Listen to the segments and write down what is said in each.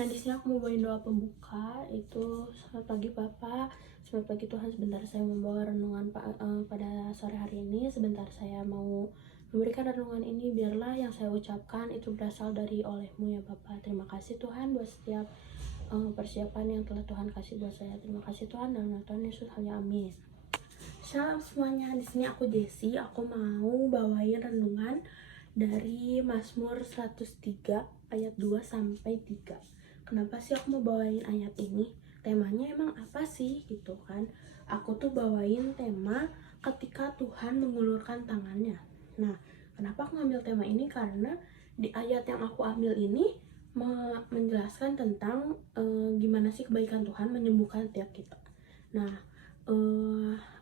Nah, di sini aku mau bawain doa pembuka, itu selamat pagi Bapak, selamat pagi Tuhan. Sebentar saya membawa renungan pada sore hari ini. Sebentar saya mau memberikan renungan ini, biarlah yang saya ucapkan itu berasal dari oleh-Mu ya Bapak. Terima kasih Tuhan buat setiap persiapan yang telah Tuhan kasih buat saya. Terima kasih Tuhan, dalam nama Tuhan Yesus hanya amin. Shalom semuanya, di sini aku Jessie. Aku mau bawain renungan dari Mazmur 103 ayat 2 sampai 3. Kenapa sih aku mau bawain ayat ini? Temanya emang apa sih gitu kan? Aku tuh bawain tema ketika Tuhan mengulurkan tangannya. Nah, kenapa aku ngambil tema ini? Karena di ayat yang aku ambil ini menjelaskan tentang gimana sih kebaikan Tuhan menyembuhkan tiap kita. Nah,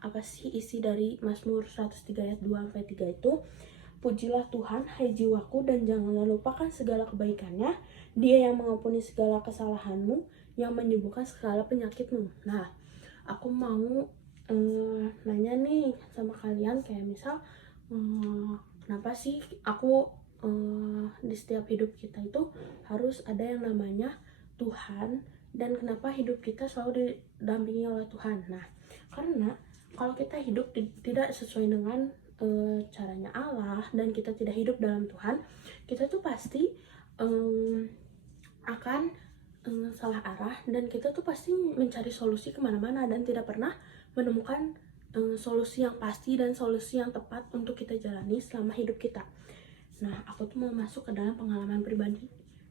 apa sih isi dari Mazmur 103 ayat 2 sampai 3 itu? Pujilah Tuhan, hai jiwaku, dan janganlah lupakan segala kebaikannya. Dia yang mengampuni segala kesalahanmu, yang menyembuhkan segala penyakitmu. Nah, aku mau nanya nih sama kalian, kayak misal, kenapa sih aku di setiap hidup kita itu harus ada yang namanya Tuhan, dan kenapa hidup kita selalu didampingi oleh Tuhan? Nah, karena kalau kita hidup tidak sesuai dengan caranya Allah, dan kita tidak hidup dalam Tuhan, kita tuh pasti akan salah arah, dan kita tuh pasti mencari solusi kemana-mana dan tidak pernah menemukan solusi yang pasti dan solusi yang tepat untuk kita jalani selama hidup kita. Nah, aku tuh mau masuk ke dalam pengalaman pribadi.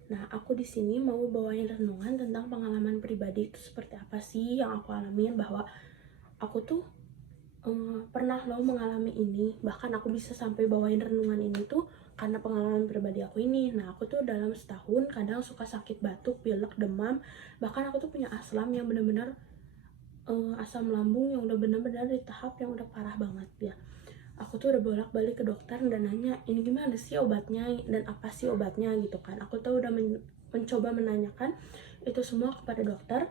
Nah, aku di sini mau bawain renungan tentang pengalaman pribadi itu seperti apa sih yang aku alamin, bahwa aku tuh pernah loh mengalami ini. Bahkan aku bisa sampai bawain renungan ini tuh karena pengalaman pribadi aku ini. Nah, aku tuh dalam setahun kadang suka sakit batuk, pilek, demam. Bahkan aku tuh punya asam yang benar-benar asam lambung yang udah benar-benar di tahap yang udah parah banget ya. Aku tuh udah bolak-balik ke dokter dan nanya, ini gimana sih obatnya dan apa sih obatnya gitu kan. Aku tuh udah mencoba menanyakan itu semua kepada dokter,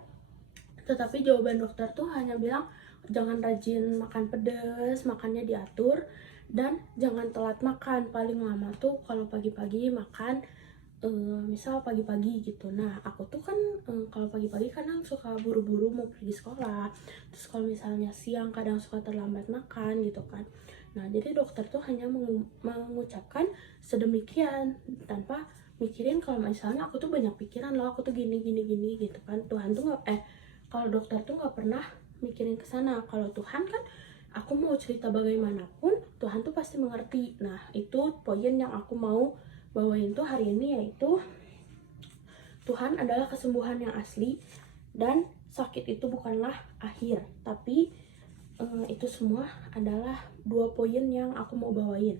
tetapi jawaban dokter tuh hanya bilang jangan rajin makan pedas, makannya diatur, dan jangan telat makan. Paling lama tuh kalau pagi-pagi makan misal pagi-pagi gitu. Nah, aku tuh kan kalau pagi-pagi kadang suka buru-buru mau pergi sekolah, terus kalau misalnya siang kadang suka terlambat makan gitu kan. Nah, jadi dokter tuh hanya mengucapkan sedemikian tanpa mikirin kalau misalnya aku tuh banyak pikiran loh, aku tuh gini gini gini gitu kan. Tuhan tuh kalau dokter tuh nggak pernah mikirin ke sana. Kalau Tuhan kan, aku mau cerita bagaimanapun Tuhan tuh pasti mengerti. Nah, itu poin yang aku mau bawain tuh hari ini, yaitu Tuhan adalah kesembuhan yang asli, dan sakit itu bukanlah akhir, tapi itu semua adalah dua poin yang aku mau bawain.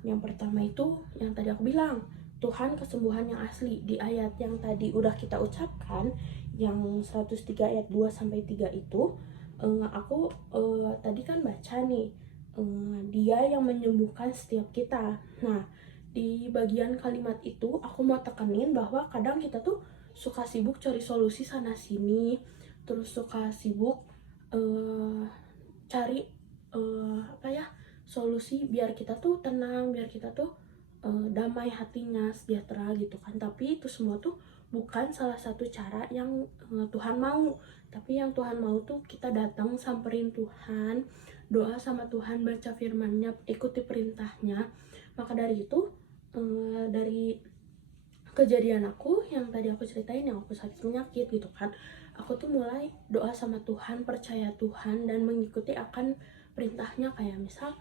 Yang pertama itu yang tadi aku bilang, Tuhan kesembuhan yang asli. Di ayat yang tadi udah kita ucapkan, yang 103 ayat 2 sampai 3 itu, aku tadi kan baca nih, dia yang menyembuhkan setiap kita. Nah, di bagian kalimat itu aku mau tekenin bahwa kadang kita tuh suka sibuk cari solusi sana sini, terus suka sibuk cari apa ya, solusi biar kita tuh tenang, biar kita tuh damai hatinya, sejahtera gitu kan. Tapi itu semua tuh bukan salah satu cara yang Tuhan mau. Tapi yang Tuhan mau tuh kita datang samperin Tuhan, doa sama Tuhan, baca firman-Nya, ikuti perintahnya. Maka dari itu, dari kejadian aku yang tadi aku ceritain, yang aku sakit penyakit gitu kan, aku tuh mulai doa sama Tuhan, percaya Tuhan, dan mengikuti akan perintahnya. Kayak misal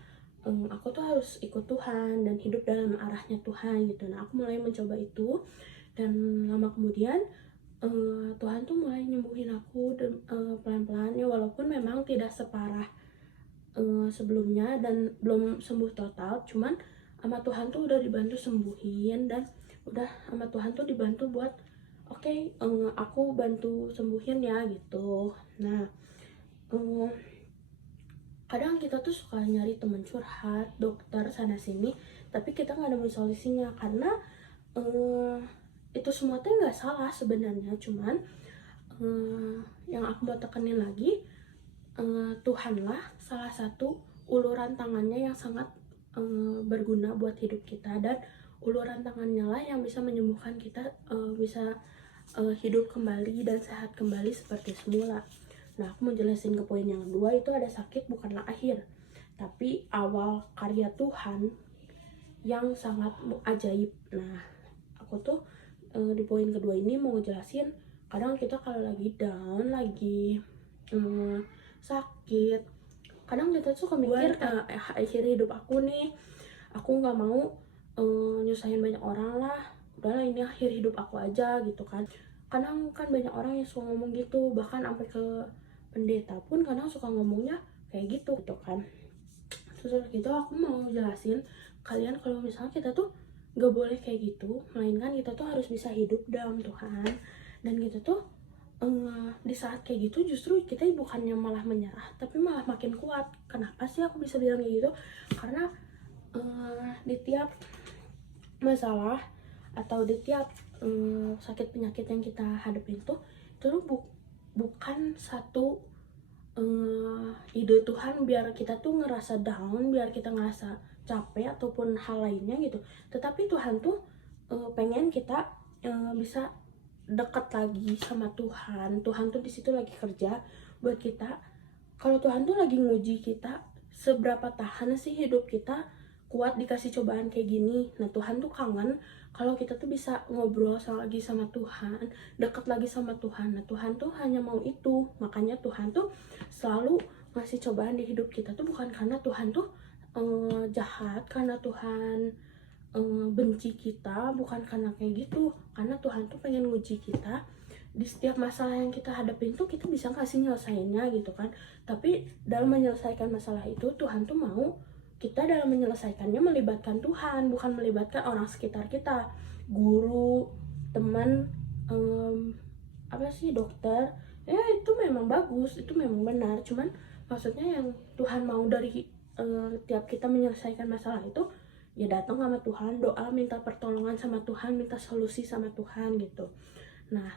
aku tuh harus ikut Tuhan dan hidup dalam arahnya Tuhan gitu. Nah, aku mulai mencoba itu, dan lama kemudian Tuhan tuh mulai nyembuhin aku dan pelan-pelan ya, walaupun memang tidak separah sebelumnya dan belum sembuh total, cuman sama Tuhan tuh udah dibantu sembuhin, dan udah sama Tuhan tuh dibantu buat oke, aku bantu sembuhin ya gitu. Nah, kadang kita tuh suka nyari teman curhat, dokter sana sini, tapi kita nggak nemu solusinya. Karena itu semua tuh nggak salah sebenarnya, cuman yang aku mau tekenin lagi, Tuhanlah salah satu uluran tangannya yang sangat berguna buat hidup kita, dan uluran tangannya lah yang bisa menyembuhkan kita, bisa hidup kembali dan sehat kembali seperti semula. Nah, aku mau jelasin ke poin yang kedua, itu ada sakit bukanlah akhir, tapi awal karya Tuhan yang sangat ajaib. Nah, aku tuh di poin kedua ini mau ngejelasin, kadang kita kalau lagi down, lagi sakit, kadang kita tuh suka mikir akhir hidup aku nih, aku nggak mau nyusahin banyak orang lah, udahlah ini akhir hidup aku aja gitu kan. Kadang kan banyak orang yang suka ngomong gitu, bahkan sampai ke pendeta pun kadang suka ngomongnya kayak gitu kan. Terus gitu aku mau jelasin kalian kalau misalnya kita tuh gak boleh kayak gitu, melainkan kita tuh harus bisa hidup dalam Tuhan. Dan kita tuh di saat kayak gitu justru kita bukannya malah menyerah, tapi malah makin kuat. Kenapa sih aku bisa bilang kayak gitu? Karena di tiap masalah atau di tiap sakit penyakit yang kita hadapin tuh bukan satu ide Tuhan biar kita tuh ngerasa down, biar kita ngerasa capek ataupun hal lainnya gitu. Tetapi Tuhan tuh pengen kita bisa dekat lagi sama Tuhan. Tuhan tuh di situ lagi kerja buat kita. Kalau Tuhan tuh lagi nguji kita, seberapa tahan sih hidup kita kuat dikasih cobaan kayak gini. Nah, Tuhan tuh kangen kalau kita tuh bisa ngobrol lagi sama Tuhan, dekat lagi sama Tuhan. Nah, Tuhan tuh hanya mau itu. Makanya Tuhan tuh selalu ngasih cobaan di hidup kita tuh bukan karena Tuhan tuh jahat, karena Tuhan benci kita, bukan karena kayak gitu. Karena Tuhan tuh pengen nguji kita. Di setiap masalah yang kita hadapin tuh kita bisa kasih nyelesainnya gitu kan. Tapi dalam menyelesaikan masalah itu, Tuhan tuh mau kita dalam menyelesaikannya melibatkan Tuhan, bukan melibatkan orang sekitar kita, guru, teman, dokter. Ya itu memang bagus, itu memang benar. Cuman maksudnya yang Tuhan mau dari tiap kita menyelesaikan masalah itu, ya datang sama Tuhan, doa, minta pertolongan sama Tuhan, minta solusi sama Tuhan gitu. Nah,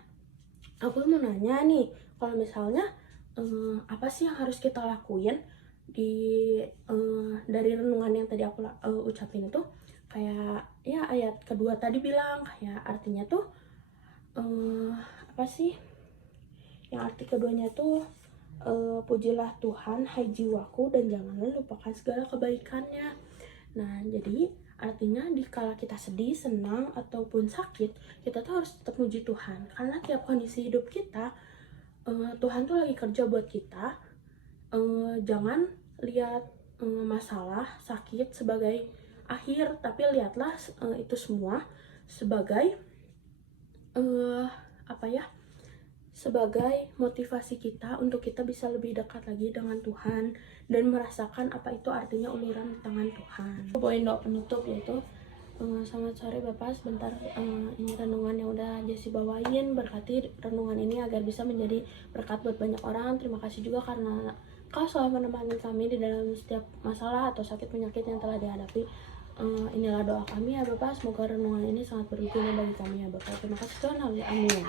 aku mau nanya nih, kalau misalnya apa sih yang harus kita lakuin dari renungan yang tadi aku ucapin itu, kayak ya ayat kedua tadi bilang kayak artinya tuh apa sih yang arti keduanya tuh, pujilah Tuhan hai jiwaku dan janganlah lupakan segala kebaikannya. Nah, jadi artinya dikala kita sedih, senang, ataupun sakit, kita tuh harus tetap muji Tuhan. Karena tiap kondisi hidup kita, Tuhan tuh lagi kerja buat kita. Jangan lihat masalah, sakit sebagai akhir, tapi lihatlah itu semua sebagai sebagai motivasi kita untuk kita bisa lebih dekat lagi dengan Tuhan dan merasakan apa itu artinya uluran di tangan Tuhan. Poin doa penutup yaitu, selamat sore Bapak, sebentar ini renungan yang udah Jesse bawain, berkati renungan ini agar bisa menjadi berkat buat banyak orang. Terima kasih juga karena Kau selalu menemani kami di dalam setiap masalah atau sakit penyakit yang telah dihadapi. Inilah doa kami ya Bapak, semoga renungan ini sangat berguna bagi kami ya Bapak. Terima kasih Tuhan, amin.